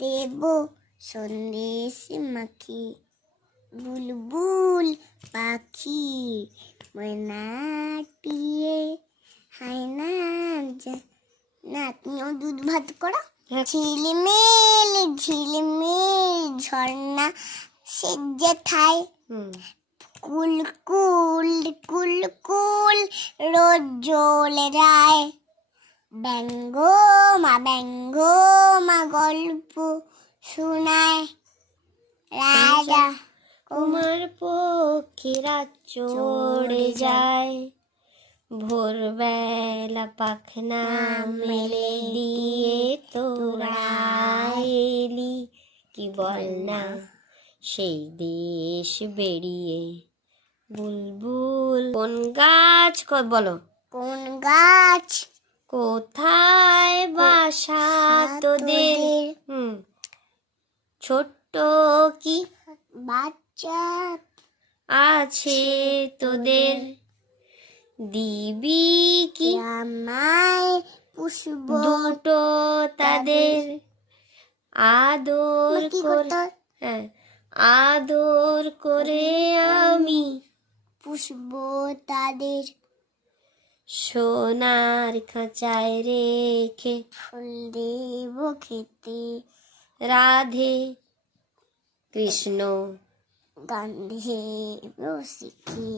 দেব সন্দেশ মাখি, বুলবুল পাখি ময়না টিয়ে হায় না না তুমিও দুধ ভাত করো। ঝিলমিল ঝিলমিল ঝর্ণা সেজে থাই, কুল কুল কুল কুল রোদ জ্বলে যায়। ব্যঙ্গ মা গল্প শোনায়, রাজা কুমার পক্ষীরা চড়ে যায়। ভোরবেলা পাখনা মেলে দিয়ে তোরা এলি, কি বল না সেই দেশ বেরিয়ে। বুলবুল কোন গাছ বলো, কোন গাছ কোথায় বাসা তোদের? ছোট্ট কি বাচ্চা আছে তোদের? দিবি কি আমায় পুষব দুটো তাদের? আদর করে, আদর করে আমি পুষব তাদের। সোনার খাঁচায় রেখে ফুল দেব খেতে, রাধে কৃষ্ণ গান দেব শিখে।